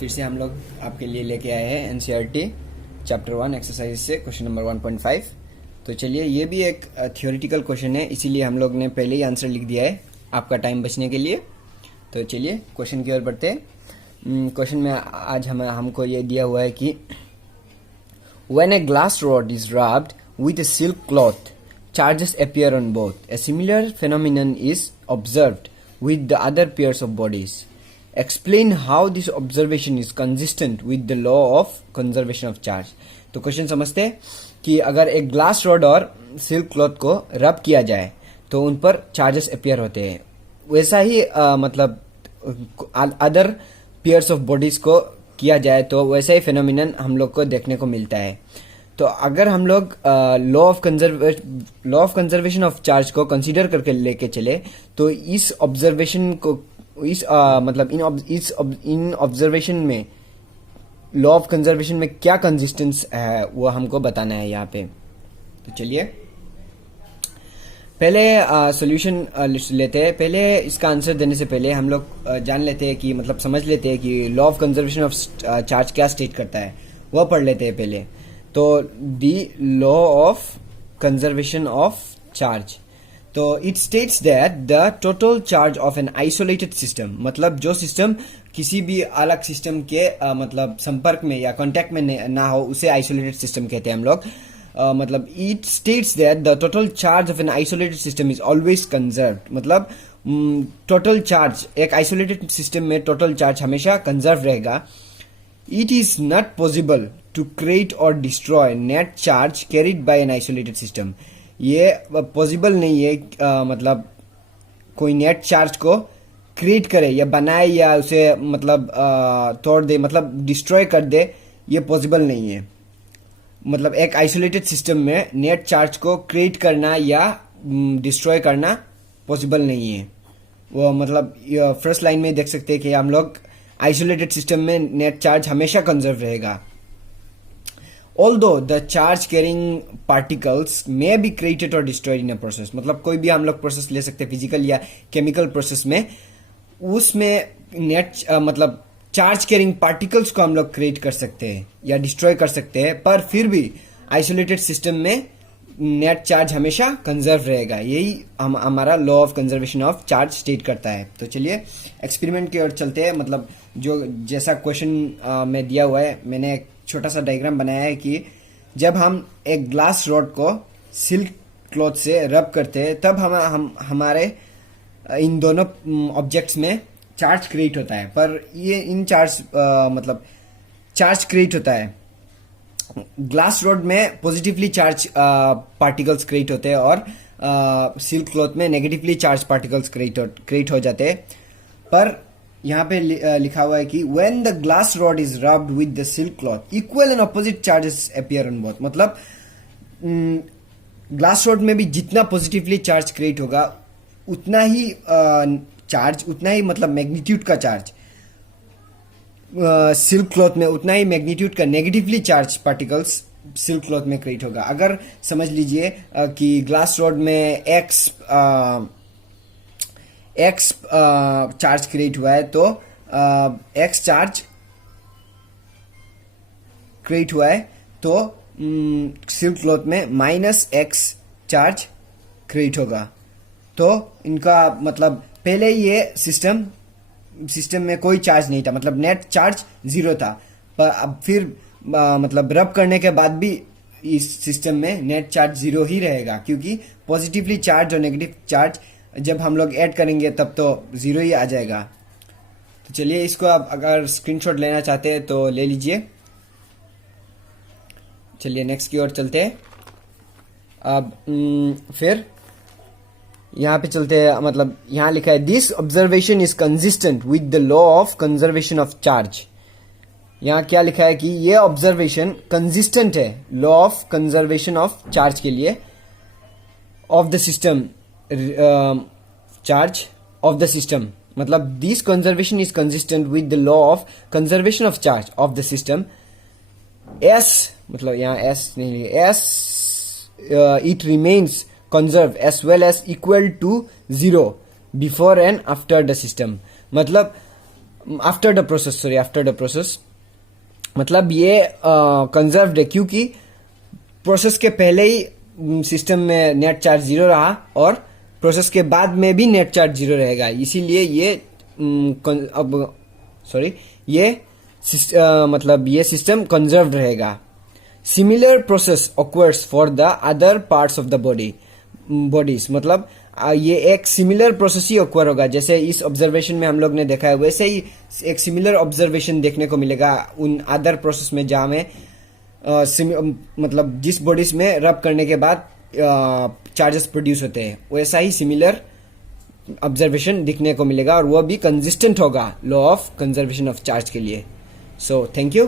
फिर से हम लोग आपके लिए लेके आए हैं एनसीईआरटी चैप्टर 1 एक्सरसाइज से क्वेश्चन नंबर 1.5। तो चलिए, ये भी एक थियोरेटिकल क्वेश्चन है, इसीलिए हम लोग ने पहले ही आंसर लिख दिया है आपका टाइम बचने के लिए। तो चलिए क्वेश्चन की ओर बढ़ते हैं। क्वेश्चन में आज हमको ये दिया हुआ है कि when a glass rod is rubbed with A silk cloth charges appear on both. A similar phenomenon is observed with the other pairs of bodies. Explain how this observation is consistent with the law of conservation of charge. तो question समझते हैं कि अगर एक glass rod और silk cloth को रब किया जाए तो उन पर चार्जेस अपियर होते हैं। वैसा ही मतलब अदर पेयर्स ऑफ बॉडीज को किया जाए तो वैसा ही फिनोमिनन हम लोग को देखने को मिलता है। तो अगर हम लोग law of conservation of charge को कंसीडर करके लेके चले तो इस ऑब्जर्वेशन को मतलब इन ऑब्जर्वेशन में लॉ ऑफ कंजर्वेशन में क्या कंसिस्टेंस है वो हमको बताना है यहाँ पे। तो चलिए पहले सॉल्यूशन लेते हैं। पहले इसका आंसर देने से पहले हम लोग जान लेते हैं कि मतलब समझ लेते हैं कि law of conservation of charge क्या स्टेट करता है, वह पढ़ लेते हैं पहले। तो the law of conservation of charge, तो it states that the total charge of an isolated system, मतलब जो सिस्टम किसी भी अलग सिस्टम के मतलब संपर्क में या कांटेक्ट में ना हो उसे आइसोलेटेड सिस्टम कहते हैं हम लोग। मतलब it states that the total charge of an isolated system is always conserved, मतलब टोटल चार्ज एक आइसोलेटेड सिस्टम में टोटल चार्ज हमेशा कंजर्व रहेगा। It is not possible to create or destroy net charge carried by an isolated system. ये possible नहीं है मतलब कोई नेट चार्ज को क्रिएट करे या बनाए या उसे मतलब तोड़ दे, मतलब डिस्ट्रॉय कर दे, ये पॉसिबल नहीं है। मतलब एक आइसोलेटेड सिस्टम में नेट चार्ज को क्रिएट करना या डिस्ट्रॉय करना पॉसिबल नहीं है। वो मतलब फर्स्ट लाइन में देख सकते हैं कि हम लोग आइसोलेटेड सिस्टम में नेट चार्ज हमेशा कंजर्व रहेगा। Although the charge carrying particles may be created और डिस्ट्रॉयड इन अ प्रोसेस, मतलब कोई भी हम लोग प्रोसेस ले सकते हैं फिजिकल या केमिकल प्रोसेस में, उसमें नेट मतलब चार्ज कैरिंग पार्टिकल्स को हम लोग क्रिएट कर सकते हैं या डिस्ट्रॉय कर सकते हैं, पर फिर भी आइसोलेटेड सिस्टम में नेट चार्ज हमेशा कंजर्व रहेगा। यही हमारा law of conservation of charge state करता है। तो चलिए एक्सपेरिमेंट की ओर चलते हैं। मतलब जो जैसा क्वेश्चन में दिया हुआ है, मैंने एक छोटा सा डायग्राम बनाया है कि जब हम एक ग्लास रॉड को सिल्क क्लॉथ से रब करते हैं तब हमारे इन दोनों ऑब्जेक्ट्स में चार्ज क्रिएट होता है, पर ये इन चार्ज मतलब चार्ज क्रिएट होता है। ग्लास रॉड में पॉजिटिवली चार्ज पार्टिकल्स क्रिएट होते हैं और सिल्क क्लॉथ में नेगेटिवली चार्ज पार्टिकल्स क्रिएट हो जाते हैं। पर यहाँ पे लिखा हुआ है कि when the glass rod is rubbed with the silk cloth equal and opposite charges appear on both, मतलब ग्लास रॉड में भी जितना पॉजिटिवली चार्ज क्रिएट होगा उतना ही चार्ज, उतना ही मतलब मैग्नीट्यूड का चार्ज सिल्क क्लॉथ में उतना ही मैग्नीट्यूड का negatively charge particles silk cloth में क्रिएट होगा। अगर समझ लीजिए कि ग्लास रॉड में एक्स चार्ज क्रिएट हुआ है तो एक्स चार्ज क्रिएट हुआ है तो सिल्क क्लॉथ में माइनस एक्स चार्ज क्रिएट होगा। तो इनका मतलब पहले ये सिस्टम में कोई चार्ज नहीं था, मतलब नेट चार्ज 0 था, पर अब फिर मतलब रब करने के बाद भी इस सिस्टम में नेट चार्ज 0 ही रहेगा, क्योंकि पॉजिटिवली चार्ज और नेगेटिव चार्ज जब हम लोग ऐड करेंगे तब तो 0 ही आ जाएगा। तो चलिए इसको आप अगर स्क्रीनशॉट लेना चाहते हैं तो ले लीजिए। चलिए नेक्स्ट की ओर चलते हैं। अब फिर यहाँ पे चलते हैं। मतलब यहाँ लिखा है this observation is consistent with the law of conservation of charge. यहाँ क्या लिखा है कि ये ऑब्जर्वेशन कंसिस्टेंट है law of conservation of charge के लिए, of the system charge of the system, मतलब this conservation is consistent with the law of conservation of charge of the system as, मतलब यहाँ एस नहीं, as it remains conserve as well as equal to 0 before and after the system, मतलब after the process मतलब ये conserved है क्योंकि process के पहले ही सिस्टम में नेट चार्ज जीरो रहा और प्रोसेस के बाद में भी नेट चार्ज जीरो रहेगा, इसीलिए ये सिस्टम कंजर्व्ड रहेगा। Similar process occurs for the other parts of the bodies मतलब ये एक सिमिलर प्रोसेस ही ऑक्वर होगा, जैसे इस ऑब्जर्वेशन में हम लोग ने देखा है वैसे ही एक सिमिलर ऑब्जर्वेशन देखने को मिलेगा उन अदर प्रोसेस में जहाँ में मतलब जिस बॉडीज में रब करने के बाद चार्जेस प्रोड्यूस होते हैं वैसा ही सिमिलर ऑब्जर्वेशन दिखने को मिलेगा और वो भी कंसिस्टेंट होगा law of conservation of charge के लिए। So thank you.